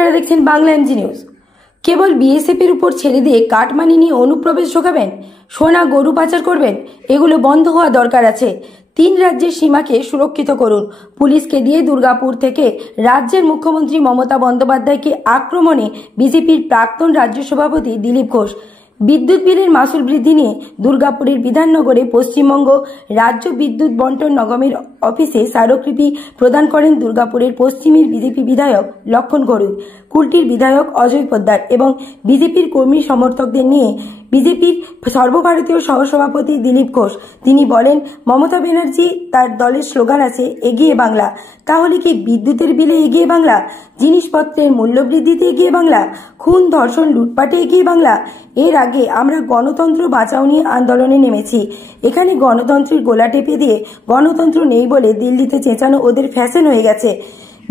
আপনারা দেখছেন Bangla MG news. কেবল BSF এর উপর ছেড়ে দিয়ে কাটমানি নিয়ে অনুপ্রবেশ ঢোকাবেন, সোনা গরু পাচার করবেন, এগুলো বন্ধ হওয়া দরকার আছে। 3 রাজ্যের সীমাকে সুরক্ষিত করুন। পুলিশকে দিয়ে দুর্গাপুর থেকে রাজ্যের মুখ্যমন্ত্রী মমতা বন্দ্যোপাধ্যায়কে আক্রমণে বিজেপির প্রাক্তন রাজ্য সভাপতি দিলীপ ঘোষ। বিদ্যুৎ বিলের মাসুল বৃদ্ধি নিয়ে দুর্গাপুরের বিধাননগরে পশ্চিমবঙ্গ রাজ্য বিদ্যুৎ বন্টন নিগমের অফিসে স্মারকলিপি প্রদান করেন দুর্গাপুরের পশ্চিমের বিজেপি বিধায়ক লক্ষণ ঘড়ুই, কুলটির বিধায়ক অজয় পোদ্দার এবং বিজেপির কর্মী সমর্থকদের নিয়ে বিজেপির সর্বভারতীয় সহসভাপতি দিলীপ ঘোষ। তিনি বলেন, মমতা ব্যানার্জি তার দলের স্লোগান আছে এগিয়ে বাংলা। তাহলে কি বিদ্যুতের বিলে এগিয়ে বাংলা? জিনিসপত্রের মূল্যবৃদ্ধিতে এগিয়ে বাংলা? খুন ধর্ষণ লুটপাটে এগিয়ে বাংলা? এর আগে আমরা গণতন্ত্র বাঁচাও নিয়ে আন্দোলনে নেমেছি। এখানে গণতন্ত্রের গোলা টেপে দিয়ে গণতন্ত্র নেই বলে দিল্লিতে চেঁচানো ওদের ফ্যাশন হয়ে গেছে।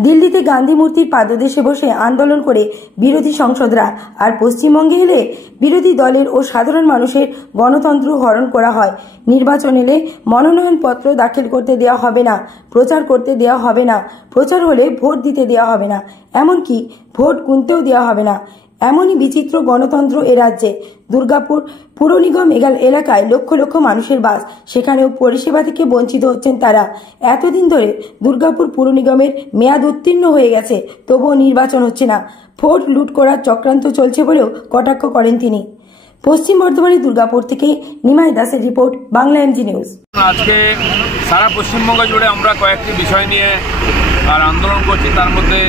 দিল্লিতে গান্ধী মূর্তির পাদদেশে বসে আন্দোলন করে বিরোধী সংসদরা, আর পশ্চিমবঙ্গে এলে বিরোধী দলের ও সাধারণ মানুষের গণতন্ত্র হরণ করা হয়। নির্বাচন এলে মনোনয়নপত্র দাখিল করতে দেওয়া হবে না, প্রচার করতে দেওয়া হবে না, প্রচার হলে ভোট দিতে দেওয়া হবে না, এমনকি ভোট গুনতেও দেওয়া হবে না। এমনই বিচিত্র গণতন্ত্র এ রাজ্যে। দুর্গাপুর পুর নিগম এলাকায় লক্ষ লক্ষ মানুষের বাস, সেখানেও পরিষেবা থেকে বঞ্চিত হচ্ছেন তারা। এতদিন ধরে দুর্গাপুর পুর নিগমের মেয়াদ উত্তীর্ণ হয়ে গেছে, তবুও নির্বাচন হচ্ছে না। ভোট লুট করার চক্রান্ত চলছে বলেও কটাক্ষ করেন তিনি। পশ্চিম বর্ধমানের দুর্গাপুর থেকে নিমাই দাসের রিপোর্ট, বাংলা এমজি নিউজ। আজকে সারা পশ্চিমবঙ্গ জুড়ে আমরা কয়েকটি বিষয় নিয়ে আর আন্দোলন করছি, তার মধ্যে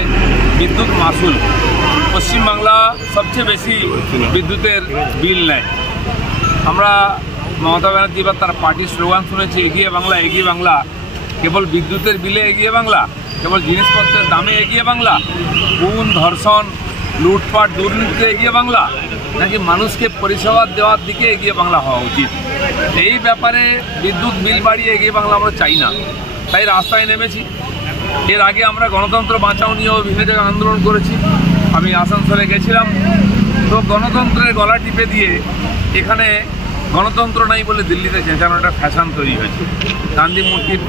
বিদ্যুৎ মাসুল। পশ্চিমবাংলা সবচেয়ে বেশি বিদ্যুতের বিল নেয়। আমরা মমতা ব্যানার্জি বা তার পার্টির স্লোগান শুনেছি এগিয়ে বাংলা, এগিয়ে বাংলা। কেবল বিদ্যুতের বিলে এগিয়ে বাংলা? কেবল জিনিসপত্রের দামে এগিয়ে বাংলা? খুন ধর্ষণ লুটপাট দুর্নীতিতে এগিয়ে বাংলা? নাকি মানুষকে পরিষেবা দেওয়ার দিকে এগিয়ে বাংলা হওয়া উচিত? এই ব্যাপারে বিদ্যুৎ বিল বাড়িয়ে এগিয়ে বাংলা আমরা চাই না, তাই রাস্তায় নেমেছি। এর আগে আমরা গণতন্ত্র বাঁচাও নিয়েও বিভিন্ন জায়গায় আন্দোলন করেছি। আমি আসানসোলে গেছিলাম, তো গণতন্ত্রের গলা টিপে দিয়ে এখানে গণতন্ত্র নাই বলে দিল্লিতে চেঁচানো একটা ফ্যাশন তৈরি হয়েছে। গান্ধী মূর্তির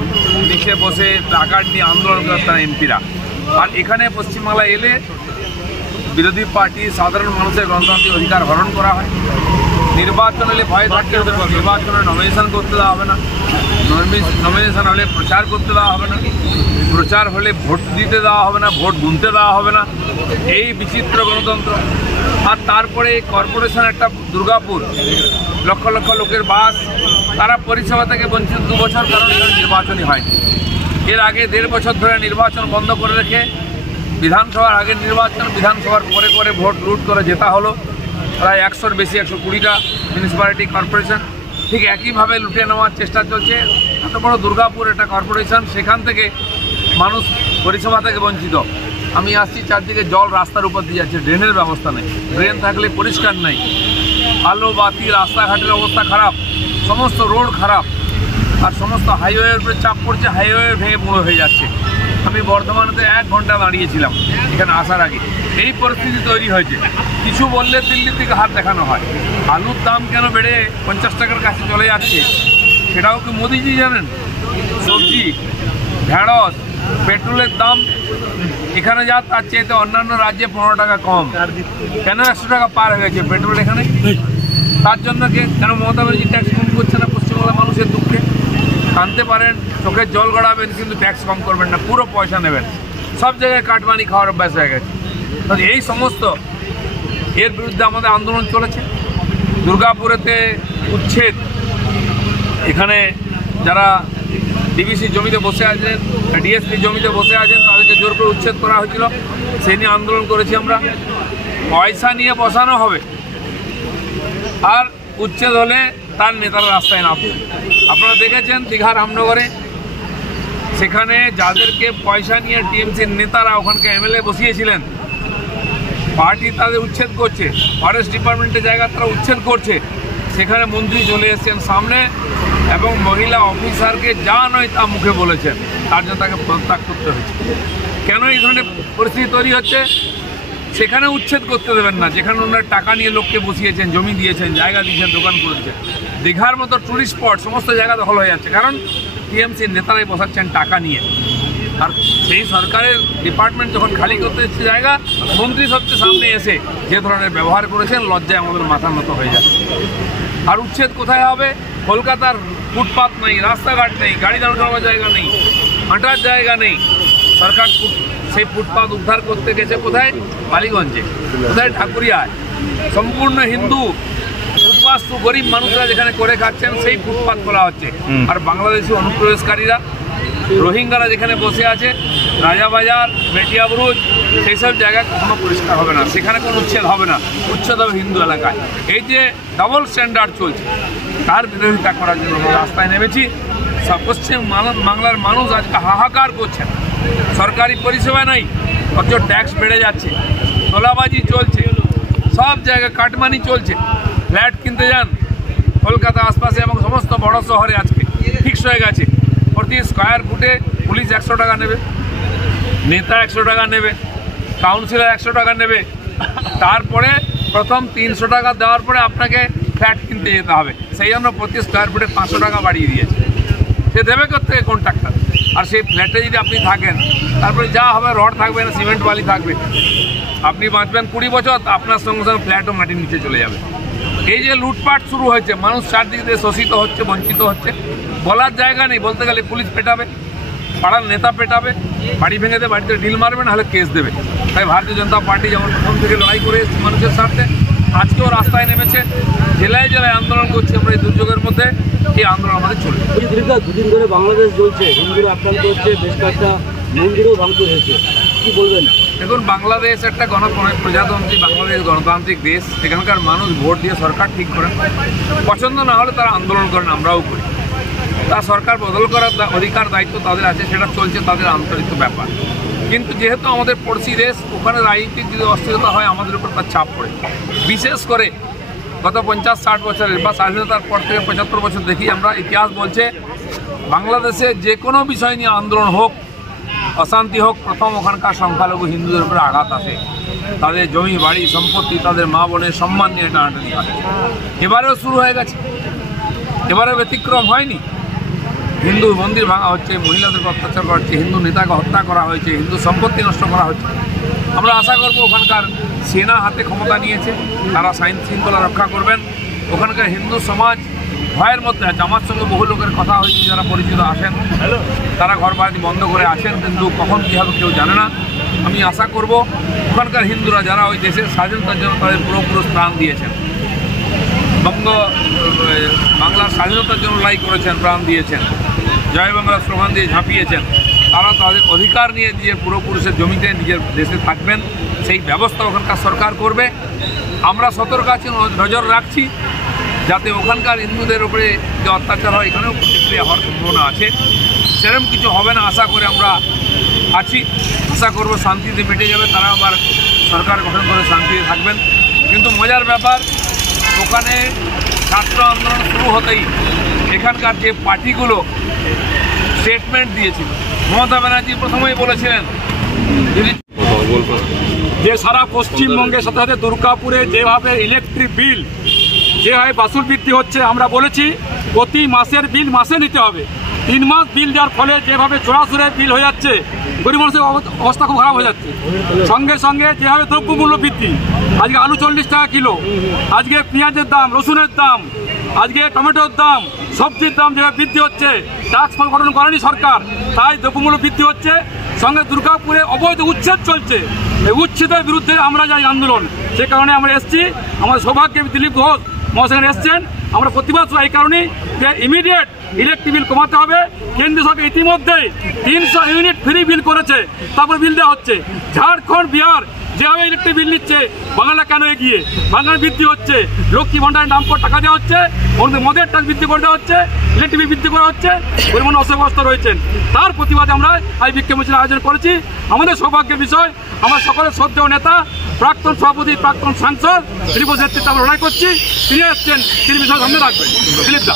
নিচে বসে প্ল্যাকার্ড নিয়ে আন্দোলন করে তারা এমপিরা, আর এখানে পশ্চিমবাংলা এলে বিরোধী পার্টি সাধারণ মানুষের গণতান্ত্রিক অধিকার হরণ করা হয়। নির্বাচন হলে ভয় থাকতে হবে, নির্বাচনে নমিনেশন করতে দেওয়া হবে না, নমিনেশন হলে প্রচার করতে দেওয়া হবে না, প্রচার হলে ভোট দিতে দেওয়া হবে না, ভোট গুনতে দেওয়া হবে না। এই বিচিত্র গণতন্ত্র। আর তারপরে কর্পোরেশন একটা দুর্গাপুর, লক্ষ লক্ষ লোকের বাস, তারা পরিষেবা থেকে বঞ্চিত 2 বছর, কারণ এখানে নির্বাচনই হয়নি। এর আগে 1.5 বছর ধরে নির্বাচন বন্ধ করে রেখে বিধানসভার আগে নির্বাচন, বিধানসভার পরে পরে ভোট লুট করে জেতা হলো। প্রায় 100-র বেশি, 120টা মিউনিসিপ্যালিটি কর্পোরেশন ঠিক একইভাবে লুটে নেওয়ার চেষ্টা চলছে। এত বড় দুর্গাপুর একটা কর্পোরেশন, সেখান থেকে মানুষ পরিষেবা থেকে বঞ্চিত। আমি আসছি, চারদিকে জল রাস্তার উপর দিয়ে যাচ্ছে, ড্রেনের ব্যবস্থা নেই, ড্রেন থাকলে পরিষ্কার নেই, আলো বাতি, রাস্তাঘাটের অবস্থা খারাপ, সমস্ত রোড খারাপ, আর সমস্ত হাইওয়ের উপরে চাপ পড়ছে, হাইওয়ে ভেঙে মুড়ো হয়ে যাচ্ছে। আমি বর্ধমানেতে 1 ঘন্টা দাঁড়িয়েছিলাম এখানে আসার আগে। এই পরিস্থিতি তৈরি হয়েছে। কিছু বললে দিল্লির দিকে হাত দেখানো হয়। আলুর দাম কেন বেড়ে 50 টাকার কাছে চলে যাচ্ছে সেটাও কি মোদিজি জানেন? সবজি, ঢেঁড়স, পেট্রোলের দাম এখানে যা তার চাইতে অন্যান্য রাজ্যে 15 টাকা কম। কেন 100 টাকা পার হয়ে গেছে পেট্রোল এখানে? তার জন্য কেন মমতা ব্যানার্জি ট্যাক্স কম করছে না? পশ্চিমবাংলার মানুষের দুঃখে কানতে পারেন, চোখের জল গড়াবেন, কিন্তু ট্যাক্স কম করবেন না, পুরো পয়সা নেবেন। সব জায়গায় কাটমানি খাওয়ার অভ্যাস হয়ে গেছে। এই সমস্ত এর বিরুদ্ধে আমাদের আন্দোলন চলেছে। দুর্গাপুরেতে উচ্ছেদ, এখানে যারা ডিবিসি জমিতে বসে আছেন, ডিএসপি জমিতে বসে আছেন, তাদেরকে জোর করে উচ্ছেদ করা হয়েছিল, সেই নিয়ে আন্দোলন করেছি আমরা। পয়সা নিয়ে বসানো হবে, আর উচ্ছেদ হলে তার নেতারা রাস্তায় নামবে। আপনারা দেখেছেন দীঘা রামনগরে, সেখানে যাদেরকে পয়সা নিয়ে টিএমসির নেতারা ওখানকে এমএলএ বসিয়েছিলেন, পার্টি তাদের উচ্ছেদ করছে, ফরেস্ট ডিপার্টমেন্টের জায়গা তারা উচ্ছেদ করছে। সেখানে মন্ত্রী চলে এসেছেন সামনে এবং মহিলা অফিসারকে যা নয় তা মুখে বলেছেন, তার জন্য তাকে পদত্যাগ করতে হয়েছে। কেন এই ধরনের পরিস্থিতি তৈরি হচ্ছে? সেখানে উচ্ছেদ করতে দেবেন না, যেখানে ওনারা টাকা নিয়ে লোককে বসিয়েছেন, জমি দিয়েছেন, জায়গা দিয়েছেন, দোকান করেছেন। দীঘার মতো টুরিস্ট স্পট সমস্ত জায়গা দখল হয়ে যাচ্ছে, কারণ টিএমসির নেতারাই বসাচ্ছেন টাকা নিয়ে। আর সেই সরকারের ডিপার্টমেন্ট যখন খালি করতে এসেছে জায়গা, মন্ত্রী সবচেয়ে সামনে এসে যে ধরনের ব্যবহার করেছেন, লজ্জায় আমাদের মাথার মতো হয়ে যাচ্ছে। আর উচ্ছেদ কোথায় হবে? কলকাতার ফুটপাথ নেই, রাস্তাঘাট নেই, গাড়ি দাঁড় করাবার জায়গা নেই, হাঁটার জায়গা নেই। সরকার সেই ফুটপাথ উদ্ধার করতে গেছে কোথায়? বালিগঞ্জে, কোথায়? ঠাকুরিয়ায়। সম্পূর্ণ হিন্দু উদ্বাস্তু গরিব মানুষরা যেখানে করে খাচ্ছেন সেই ফুটপাথ খোলা হচ্ছে। আর বাংলাদেশি অনুপ্রবেশকারীরা, রোহিঙ্গারা যেখানে বসে আছে, রাজাবাজার, মেটিয়া ব্রুজ, সেই সব জায়গা কখনো পরিষ্কার হবে না, সেখানে কোনো উচ্ছেদ হবে না, উচ্ছেদ হবে হিন্দু এলাকায়। এই যে ডাবল স্ট্যান্ডার্ড চলছে, তার বিরোধিতা করার জন্য আমরা রাস্তায় নেমেছি। পশ্চিম বাংলার মানুষ আজকে হাহাকার করছেন, সরকারি পরিষেবা নেই, অথচ ট্যাক্স বেড়ে যাচ্ছে, তোলাবাজি চলছে, সব জায়গায় কাটমানি চলছে। ফ্ল্যাট কিনতে যান কলকাতা আশপাশে এবং সমস্ত বড় শহরে আজকে ফিক্স হয়ে গেছে, প্রতি স্কোয়ার ফুটে পুলিশ 100 টাকা নেবে, নেতা 100 টাকা নেবে, কাউন্সিলর 100 টাকা নেবে। তারপরে প্রথম 300 টাকা দেওয়ার পরে আপনাকে ফ্ল্যাট কিনতে যেতে হবে। সেই জন্য প্রতি স্কোয়ার ফুটে 500 টাকা বাড়িয়ে দিয়েছে। সে দেবে কোথেকে? কন্ট্রাক্টর। আর সেই ফ্ল্যাটে যদি আপনি থাকেন, তারপরে যা হবে, রড থাকবে না, সিমেন্ট বালি থাকবে, আপনি বাঁচবেন 20 বছর, আপনার সঙ্গে সঙ্গে ফ্ল্যাটও মাটির নিচে চলে যাবে। এই যে লুটপাট শুরু হয়েছে, মানুষ চারদিক দিয়ে শোষিত হচ্ছে, বঞ্চিত হচ্ছে, বলার জায়গা নেই। বলতে গেলে পুলিশ পেটাবে, পাড়ার নেতা পেটাবে, বাড়ি ভেঙে দেবে, বাড়িতে ঢিল মারবে, নাহলে কেস দেবে। তাই ভারতীয় জনতা পার্টি যেমন প্রথম থেকে লড়াই করে এসেছে মানুষের স্বার্থে, আজকেও রাস্তায় নেমেছে, জেলায় জেলায় আন্দোলন করছে। আমরা এই দুর্যোগের মধ্যে এই আন্দোলন আমাদের চলবে। দুদিন ধরে বাংলাদেশ চলছে, হিন্দুরা আক্রান্ত হচ্ছে, বেশ কয়েকটা মন্দিরও ভাঙচুর হয়েছে, কি বলবেন? দেখুন, বাংলাদেশ একটা প্রজাতন্ত্রী, বাংলাদেশ গণতান্ত্রিক দেশ। এখানকার মানুষ ভোট দিয়ে সরকার ঠিক করেন, পছন্দ না হলে তারা আন্দোলন করেন, আমরাও করি। তার সরকার বদল করার অধিকার, দায়িত্ব তাদের আছে, সেটা চলছে, তাদের আন্তরিক ব্যাপার। কিন্তু যেহেতু আমাদের পড়শি দেশ, ওখানে রাজনৈতিক যদি অস্থিরতা হয়, আমাদের উপর তার চাপ পড়ে। বিশেষ করে গত 50-60 বছরের বা স্বাধীনতার পর থেকে 75 বছর দেখি আমরা, ইতিহাস বলছে বাংলাদেশে যে কোনো বিষয় নিয়ে আন্দোলন হোক, অশান্তি হোক, প্রথম ওখানকার সংখ্যালঘু হিন্দুদের উপরে আঘাত আসে। তাদের জমি বাড়ি সম্পত্তি, তাদের মা বোনের সম্মান নিয়ে টানাটানি আসে। এবারেও শুরু হয়ে গেছে, এবারেও ব্যতিক্রম হয়নি। হিন্দু মন্দির ভাঙা হচ্ছে, মহিলাদের অত্যাচার করা হচ্ছে, হিন্দু নেতাকে হত্যা করা হয়েছে, হিন্দু সম্পত্তি নষ্ট করা হচ্ছে। আমরা আশা করব ওখানকার সেনা হাতে ক্ষমতা নিয়েছে, তারা আইন শৃঙ্খলা রক্ষা করবেন। ওখানকার হিন্দু সমাজ ভয়ের মধ্যে আছে। আমার সঙ্গে বহু লোকের কথা হয়েছে, যারা পরিচিত আসেন, তারা ঘর বাড়ি বন্ধ করে আছেন, কিন্তু কখন কী হবে কেউ জানে না। আমি আশা করব ওখানকার হিন্দুরা যারা ওই দেশের স্বাধীনতার জন্য তাদের পুরোপুরো প্রাণ দিয়েছেন, বাংলার স্বাধীনতার জন্য লড়াই করেছেন, প্রাণ দিয়েছেন, জয় বাংলা স্লোগান দিয়ে ঝাঁপিয়েছেন, তারা তাদের অধিকার নিয়ে নিজের পূর্বপুরুষের জমিতে নিজের দেশে থাকবেন, সেই ব্যবস্থা ওখানকার সরকার করবে। আমরা সতর্ক আছি, নজর রাখছি, যাতে ওখানকার হিন্দুদের উপরে যে অত্যাচার হয়, এখানেও প্রতিক্রিয়া হওয়ার সম্ভাবনা আছে। সেরকম কিছু হবে না আশা করে আমরা আছি। আশা করব শান্তিতে মিটে যাবে, তারা আবার সরকার গঠন করে শান্তিতে থাকবেন। কিন্তু মজার ব্যাপার, ওখানে ছাত্র আন্দোলন শুরু হতেই এখানকার যে পার্টিগুলো স্টেটমেন্ট দিয়েছিল, মমতা ব্যানার্জি প্রথমেই বলেছিলেন যে সারা পশ্চিমবঙ্গের সাথে সাথে দুর্গাপুরে যেভাবে ইলেকট্রিক বিল যেভাবে বাসুল বৃদ্ধি হচ্ছে, আমরা বলেছি প্রতি মাসের বিল মাসে নিতে হবে। 3 মাস বিল দেওয়ার ফলে যেভাবে জোড়াসুরে বিল হয়ে যাচ্ছে, গরিব মানুষের অবস্থা খুব খারাপ হয়ে যাচ্ছে। সঙ্গে সঙ্গে যেভাবে দ্রব্যমূল্য বৃদ্ধি, আজকে আলু 40 টাকা কিলো, আজকে পেঁয়াজের দাম, রসুনের দাম, আজকে টমেটোর দাম, সবজির দাম যেভাবে বৃদ্ধি হচ্ছে, ট্যাক্স গঠন করেনি সরকার, তাই দ্রব্যমূল্য বৃদ্ধি হচ্ছে। সঙ্গে দুর্গাপুরে অবৈধ উচ্ছেদ চলছে, এই উচ্ছেদের বিরুদ্ধে আমরা যাই আন্দোলন। সে কারণে আমরা এসেছি, আমাদের সৌভাগ্য দিলীপ ঘোষ মহাশয় এসছেন। আমরা প্রতিবাদ এই কারণেই যে ইমিডিয়েট ইলেকট্রিক বিল কমাতে হবে। কেন্দ্রীয় সরকার ইতিমধ্যেই 300 ইউনিট ফ্রি বিল করেছে, তারপর বিল দেওয়া হচ্ছে। ঝাড়খণ্ড, বিহার যেভাবে ইলেকট্রিক বিল নিচ্ছে, বাংলা কেন এগিয়ে? বাংলার বৃদ্ধি হচ্ছে, লক্ষ্মী ভান্ডারের নাম করে টাকা দেওয়া হচ্ছে, মদের ট্যাক্স বৃদ্ধি করে দেওয়া হচ্ছে, ইলেকট্রিক বিল বৃদ্ধি করা হচ্ছে, পরিমাণ অসুবিধা রয়েছেন। তার প্রতিবাদে আমরা আজ বিক্ষোভ মিছিল আয়োজন করেছি। আমাদের সৌভাগ্যের বিষয়, আমার সকলের শ্রদ্ধেয় নেতা, প্রাক্তন সভাপতি, প্রাক্তন সাংসদ দিলীপ ঘোষের নেতৃত্বে আমরা লড়াই করছি। তিনি এসছেন, তিনি বিষয় সামনে রাখবেন। দিলীপ দা।